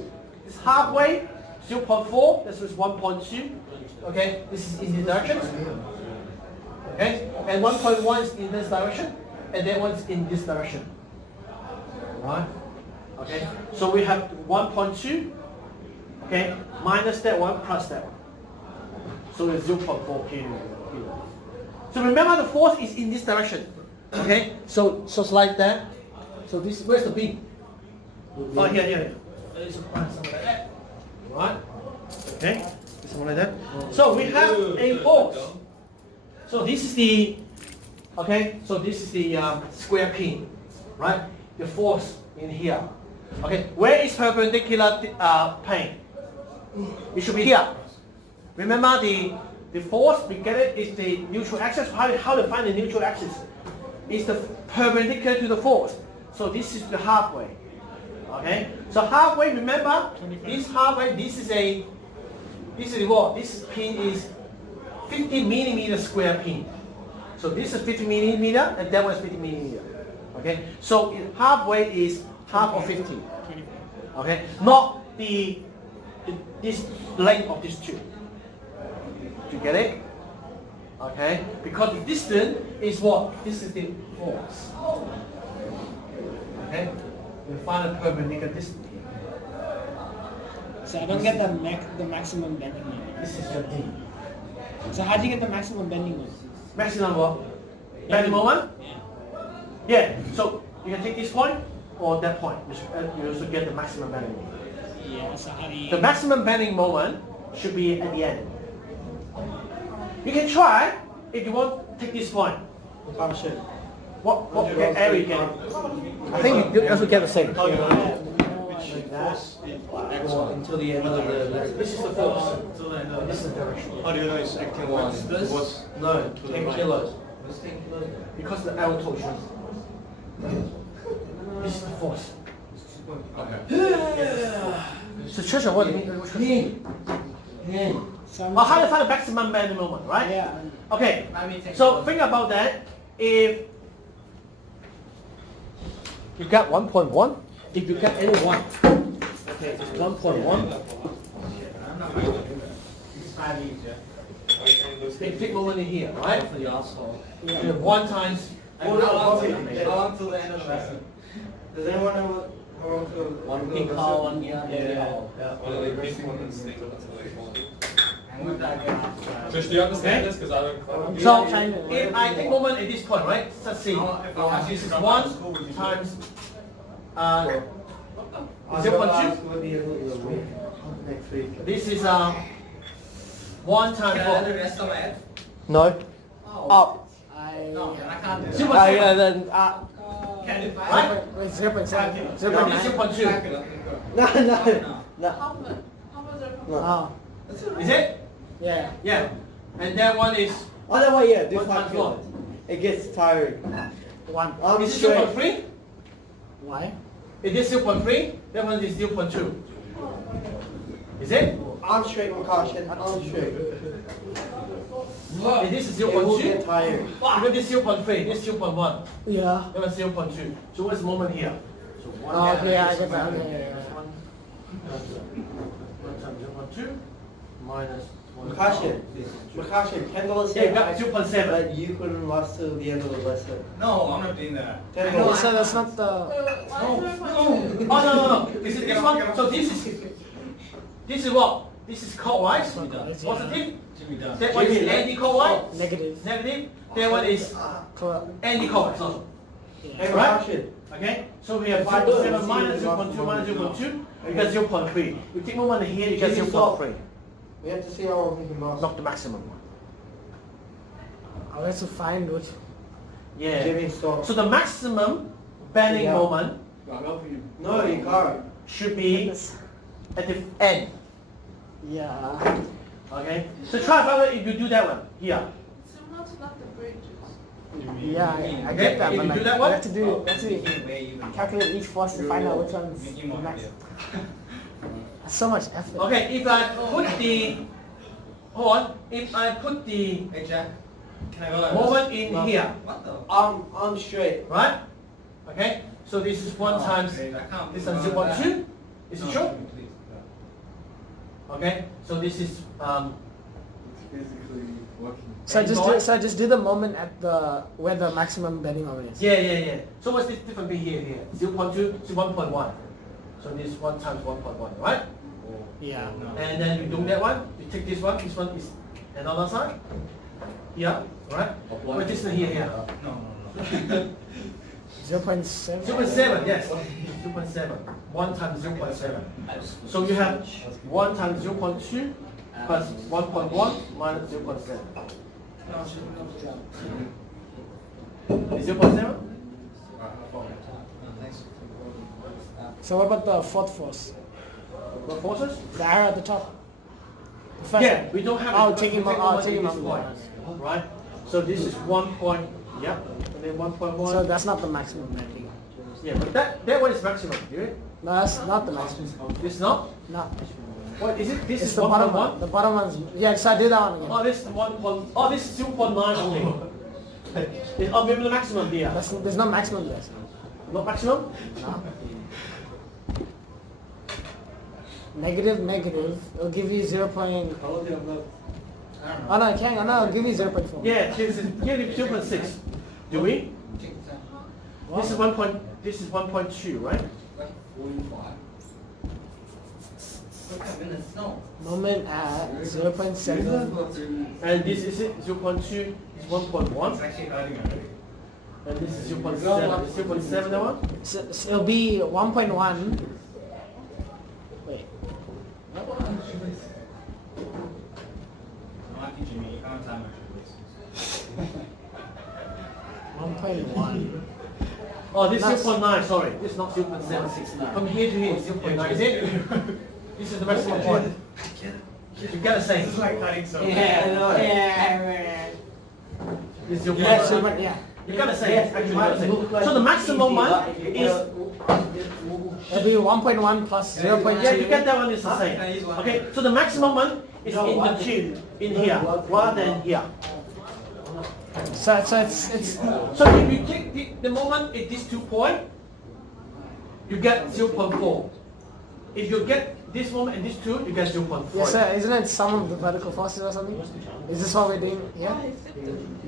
It's halfway. 0.4. This is 1.2. Okay. This is in the direction. Okay, and 1.1 is in this direction, and then one's in this direction. Right? Okay, so we have 1.2, okay, minus that one, plus that one. So it's 0.4 kilo. So remember the force is in this direction. Okay, so it's like that. So this, where's the beam? Oh, here. It's something like that. Right? Okay, something like that. So we have a force. So this is the, okay, so this is the square pin, right? The force in here. Okay, where is perpendicular plane? It should be here. Remember the force, we get it, is the neutral axis. How to find the neutral axis? It's the perpendicular to the force. So this is the halfway. Okay, so halfway, remember, this halfway, this is what? This pin is 50 millimeter square pin. So this is 50 millimeter and that one is 50 millimeter. Okay, so halfway is half of 50. Okay, not this length of this tube. Do you get it? Okay, because the distance is what? This is the force. Okay, we find a perpendicular distance. So I don't get the maximum bending moment. This is your D. So how do you get the maximum bending moment? Maximum what? Bending moment? Yeah. Yeah, so you can take this point or that point. You also get the maximum bending moment. Yeah, so how do you... The maximum bending moment should be at the end. You can try if you want to take this point. What area you get? I think you also get the same. Until the end of the This is the force. This is the direction. How do you know it's acting on? No, 10 kilos. Because the arrow told you. This is the force. So treasure, what do you mean? How do you find the maximum bending moment, right? Yeah. Okay, so think about that. If you got 1.1, if you got any one, okay, it's 1.1. Big moment in here, right? Yeah. You have 1 times. How long till the end of the lesson? Does anyone know how long till One big call, one Yeah. Josh, do you understand this? Because I don't quite. So if I take moment at this point, right? Let's see. This is 1 times 0.2. This is 1 times Can I 4. do the rest of my head? No. Up. No, I can't do Zero that. point Yeah, seven. then up. Can I do Right? five? Wait, 0.7. Yeah, 0.9. this is 0.2. No, no, no. How much? How much are you Oh, Is it? yeah. Yeah. And that one is. Oh, that way, yeah, do One 5 times kilos. It gets tiring. 1. I'm This is straight. 0.3. Why? It is 0.3. That one is 0.2. Is it? I'm straight, Makashin. I'm straight. It is It will 0.2. get tired. Because this is 0.3. This is 0.1. Yeah. That was 0.2. So what's the moment here? So 1 Oh, okay, yeah, I get that. Okay, yeah, yeah. 1 times 0.2 minus 1. Makashin, 10 dollars Yeah, you here. got 2.7. But you couldn't last till the end of the lesson. No, I'm not doing that. 10 Oh, dollars. so that's not the. Oh no. Is it this one? So this is what? This is clockwise. Positive. That one is anti-clockwise. Negative. Negative. That one is anti-clockwise. Also. Hey, Right? Makashin. Okay. So we have 0.7 minus 0.2 minus 0.2. You get 0.3. You take moment here. You get 0.3. We have to see how long we can last. Not the maximum one. I have to find which. Yeah. Jimmy, stop. So the maximum bending Yeah. moment No, you can't. should be at the end. Yeah. Okay. So try if you do that one here. similar to like the bridges? Yeah, I Okay, get that, if but you like, do that you one? have to calculate each force to find out which one's the max. That's so much effort. Okay, if I put the, hold on, if I put the Hey, Jack. Can I go like moment in here, What the? I'm straight. right? Okay, so this is 1 times, I can't. this is 0.2, is it true? Okay, so this is, So I just do the moment at the where the maximum bending moment is. yeah. So what's this difference here? 0.2 to 1.1. So this is 1 times 1.1, right? Yeah. And then you do that one, you take this one is another side. Here, right? What distance here? No. 0.7. 0.7, yes. 0.7. 1 times 0.7. So you have 1 times 0.2 plus 1.1 minus 0.7. Is 0.7? So what about the fourth force? What forces? The arrow at the top. The first Yeah, one. we don't have Oh, it. take him We out. take Oh, one take in him this out. point, right? So this is 1 point, yep, and then 1.1. So that's not the maximum bending. Yeah, but that one is maximum, right? No, that's not the maximum. This not? No. What is it? This It's is the bottom one. 1.1? The bottom one's. Yeah, so I did that one again. Oh, this is 1. Oh, this is 0.9 only. Oh, maybe the maximum here. There's no maximum there. So. Not maximum? No. Negative. It'll give you 0. How long did I go? Oh no, it can't. Oh no, it'll give you 0.4. Yeah, this is 0.6. Do we? What? This is 1.2, right? 45. No. Moment at 0.7. And this is it, 0.2 is 1.1. It's actually hurting already. And this is 0.7. Is 0.7 that one? So it'll be 1.1. Wait. I'm asking Jimmy, you can't time actually. 1.1. Oh, this is That's- 0.9, sorry. This is not 0.7. From here to here is 0.9, is it? This is the maximum point. You gotta say. It's like cutting so Yeah, I know. Yeah, man. It's 0.9. Yeah. You gotta say it. Actually, you gotta say it. So the maximum one is, It'll be 1.1 plus 0.2. yeah, you get that one is the same. Okay, so the maximum one is in the two, in here, rather than here. So it's So if you take the moment at these 2 points, you get 0.4. If you get this moment and this 2, you get 0.4. yes, sir. Isn't it sum of the vertical forces or something? Is this what we're doing? Yeah.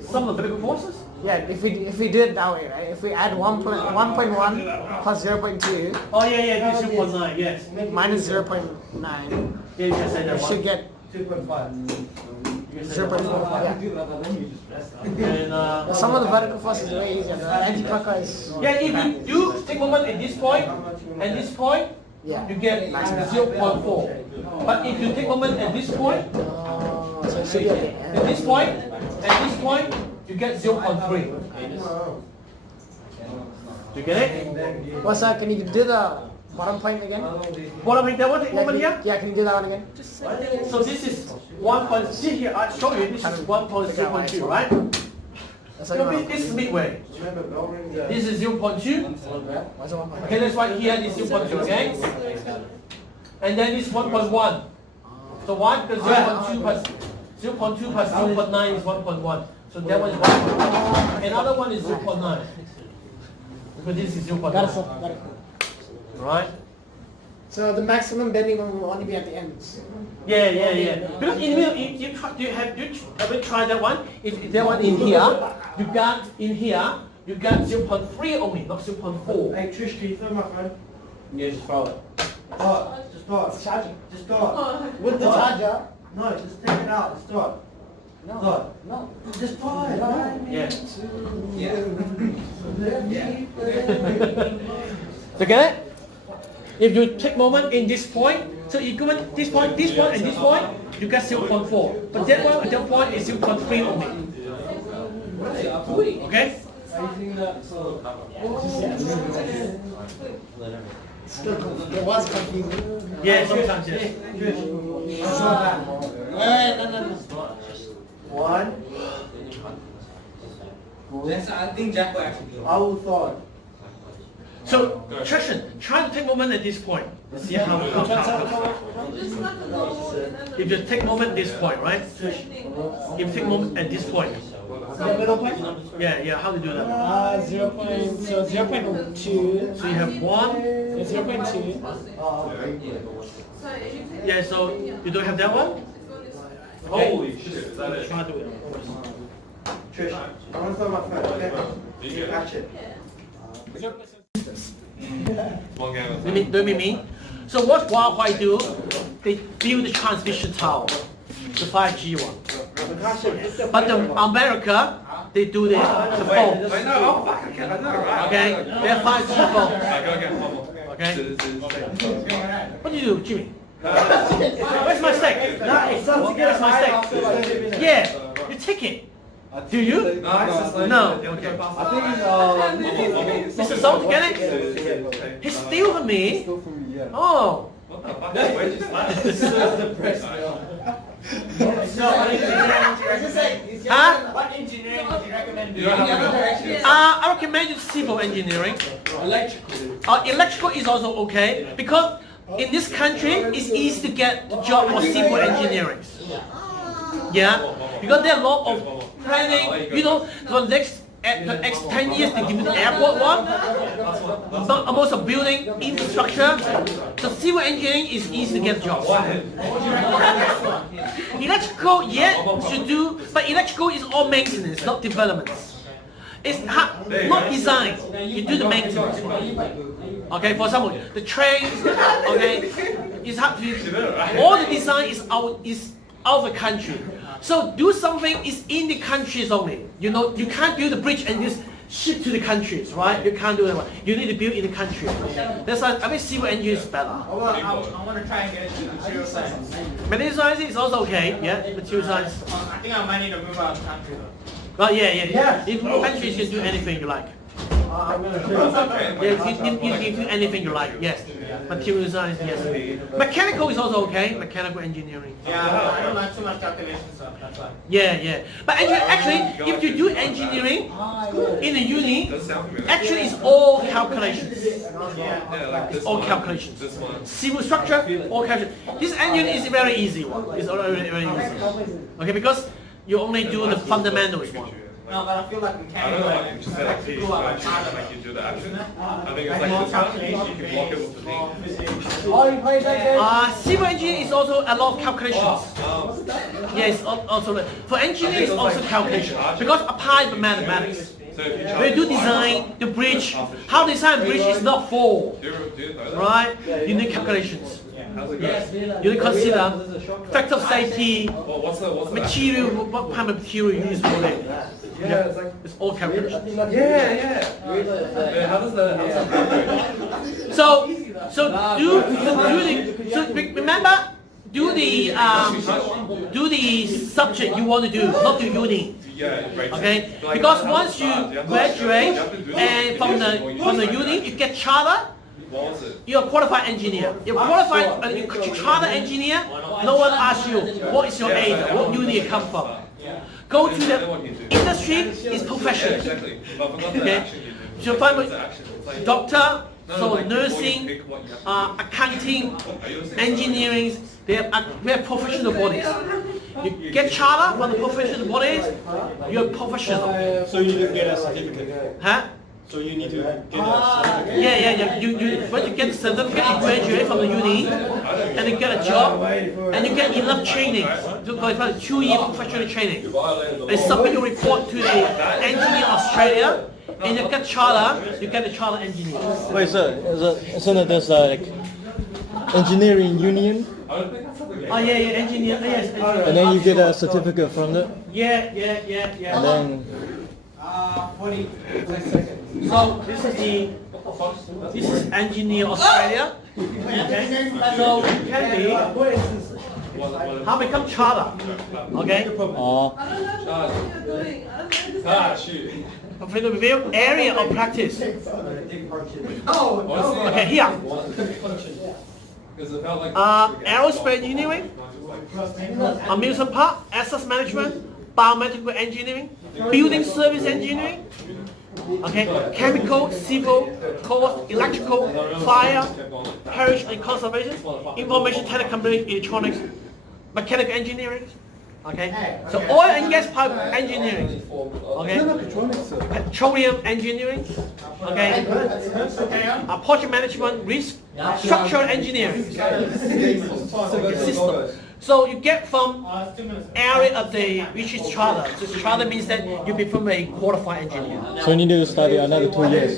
Some of the vertical forces? Yeah. If we do it that way, right? If we add 1.1 plus 0.2 Oh yeah, this 0.9, yes. minus 0.9, Yeah, you can say that we one. should get 2.5. 0.4. Yeah. And, The sum of the vertical forces is way easier. The anti-clockwise. yeah, if you do take moment at this point and this point, Yeah. you get 0.4. But if you take moment at this point, So it should be okay. at this point, you get 0.3. Do you get it? Well, sir, can you do the bottom point again? Bottom point, that one, take Yeah, moment here. yeah, can you do that one again? So this is 1. See here, I show you. This is 1.0.2, right? That's So this is midway. This is 0.2. What's the 1.1? Okay, that's why here is 0.2 again. And then this 1.1. So 1 plus 0.2 plus 0.2 plus 0.9 is 1.1. So that one is 1.1. Another one is 0.9. Because this is 0.9. Got it, sir. Got it. Right? So the maximum bending moment will only be at the ends. Yeah. Because in the middle, you ever try that one? If that one in here, you got 0.3 only, not 0.4. Hey Trish, can you throw my phone? Yeah, just throw it. Just throw it. Charger. Just throw it. With the charger. No, just take it out. Just throw it. No. Throw it. No. Just throw it. Yeah. Yeah. So get it? If you take moment in this point, so you go in this point, and this point, you get 0.4. But that one, at that point is 0.3 only. Okay? It was confusing. Yeah, sometimes yes. No. 1. I think Jack will actually do it. I will throw it. So, Trishan, try to take moment at this point. See how it comes out. If you take moment at this point, right? If you take moment at this point. The middle point? Yeah, how do you do that? 0.2. So you have 1. 0.2. Yeah, so you don't have that one? Holy shit, is that it? Try to do it. Trish, I want to throw my phone, okay? You catch it. One game. Do you mean? So what Huawei do? They build the transmission tower, the 5G one. But the America, they do the phone. I know, oh fuck, I know, right? Okay, they're 5G phone. Alright, go again, one more. Okay. What do you do, Jimmy? Uh, Where's my steak? Where's my steak? Yeah, you take it. Do you? No. Okay. Mr. Salt, get it? He steal from me. Oh. What the fuck? Huh? What engineering would you recommend You don't have to go. I recommend you civil engineering. Electrical. Electrical is also okay because in this country it's easy to get the job for civil engineering. Yeah, because there are a lot of planning. You know, for the next 10 years they give you the airport one. Most of building infrastructure. So civil engineering is easy to get jobs. Electrical, yeah, should do, but electrical is all maintenance, not development. It's not design. You do the maintenance. Okay, for example, the train. Okay, it's hard to. All the design is out of the country. So do something is in the countries only. You know, you can't build a bridge and just ship to the countries, right? You can't do that. You need to build in the country. That's why I mean civil engineering is better. I want to try and get into material science. Material science is also okay. Yeah, material science. I think I might need to move out of the country though. But yeah. In countries you can do anything you like. I'm gonna show you. Yeah, you do anything you like. Yes. Material design. Yes. Mechanical is also okay. Mechanical engineering. Yeah, I don't like too much calculation stuff. That's why. Yeah. But actually, if you do engineering in the uni, Does sound familiar. actually it's all calculations. Yeah, like this All one, calculations. This one. Civil structure, all calculations. This engineering is a very easy one. It's very easy. Okay, because you only do the fundamentals one. No, but I feel like I don't mechanical. know, like you just said like these, like you do the action. I think it's like this one, you can block it with the thing. Oh, you play that game? Civil engineering is also a lot of calculations. Yes, also for engineering it's also calculation because applied mathematics. So if you When charge you do design, the bridge, how design bridge is not fall, do you know that? right? You need calculations. How's it go? You need to consider factor of safety, Well, what's the material, what kind of material you use for it. Yeah, it's like It's all calculations. yeah. Man, how does that So remember, do the subject you want to do, not do uni. Yeah, right. Okay? Like, Because how once does you that- have to- graduate you have to do and this from the uni, you get charter. What was it? You're a qualified engineer. You're qualified, you're charter engineer. No one asks you what is your age, what uni you come from. Go to the industry is Yeah, professional. exactly. But I forgot the Okay. action you do. So find What's the action? It's like- doctor, No, so like before you nursing, pick what you have to do. accounting, Are you listening? engineering. We have professional bodies. You get charter from the professional bodies. You're professional. So you need to get a certificate. Huh? So you need to get a certificate. Yeah. When you get the certificate, you graduate from the uni, and you get a job, and you get enough training to go for 2-year professional training. And submit your report to the Engineer Australia, and you get charter. You get a charter engineer. Wait, so there's like engineering union, Oh yeah, engineer. Yes. and then you get a certificate from it, Yeah. and then 40 seconds. So this is Engineer Australia. Okay. So you can be how become charter. Okay. oh, Shoot. Professional review area of practice. Okay, here. Because it felt like Aerospace engineering, amusement park, asset management, biomedical engineering, building service engineering. Okay, chemical, civil, course, electrical, fire, heritage and conservation, information telecommunications, electronics, mechanical engineering. Okay, so oil and gas pipe engineering. Okay, petroleum engineering. Okay, project management, risk, structural engineering. System. So you get from area of the which is charter. So charter means that you become a qualified engineer. so you need to study another 2 years.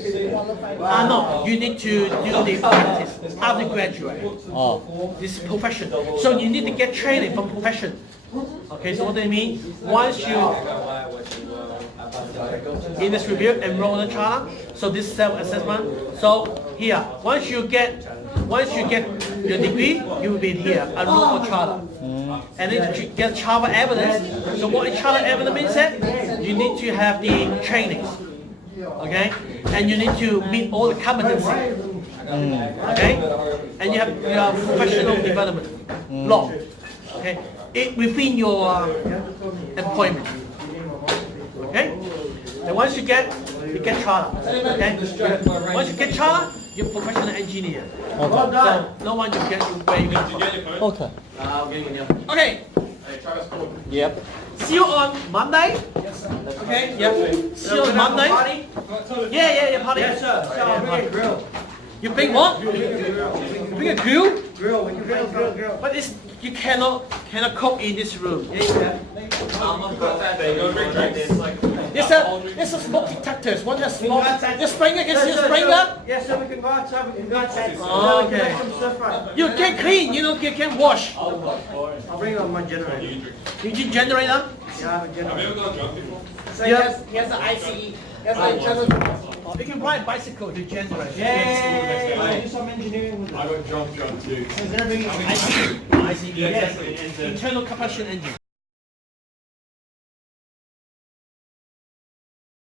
No, you need to do the practice after graduate. Oh, This is profession. So you need to get training from profession. Okay, so what do you mean? Once you industry review, enroll in the charter. So this is self-assessment. So here, once you get your degree, you will be here, enroll for charter. And then you get charter evidence. So what is charter evidence means that you need to have the trainings. Okay? And you need to meet all the competency. Okay? And you have your professional development law. Okay? Within your employment. Okay? And once you get charter. Okay? Once you get charter, you're a professional engineer. okay. So no one will get you where you come from. Okay. Okay. Yep. See you on Monday. Okay? Yeah. See you on Monday. Yeah, party. Yes, sir. Grill. You bring what? You bring a grill? Grill. When you grill. But it's you cannot cook in this room. There's a smoke detectors. One just smoke. The sprinkler can see the sprinkler. Yes, sir. We can go outside. We can go outside. Oh, okay. Some stuff right. You can clean. You can wash. I'll bring on my generator. You need generator. Yeah, I have a Have you generator. ever gone drunk before? So he has an ICE. He has a You can ride bicycle to generate. Yay! Do some engineering with it. I went drunk too. Is there any ICE. Yeah, exactly. Internal combustion engine.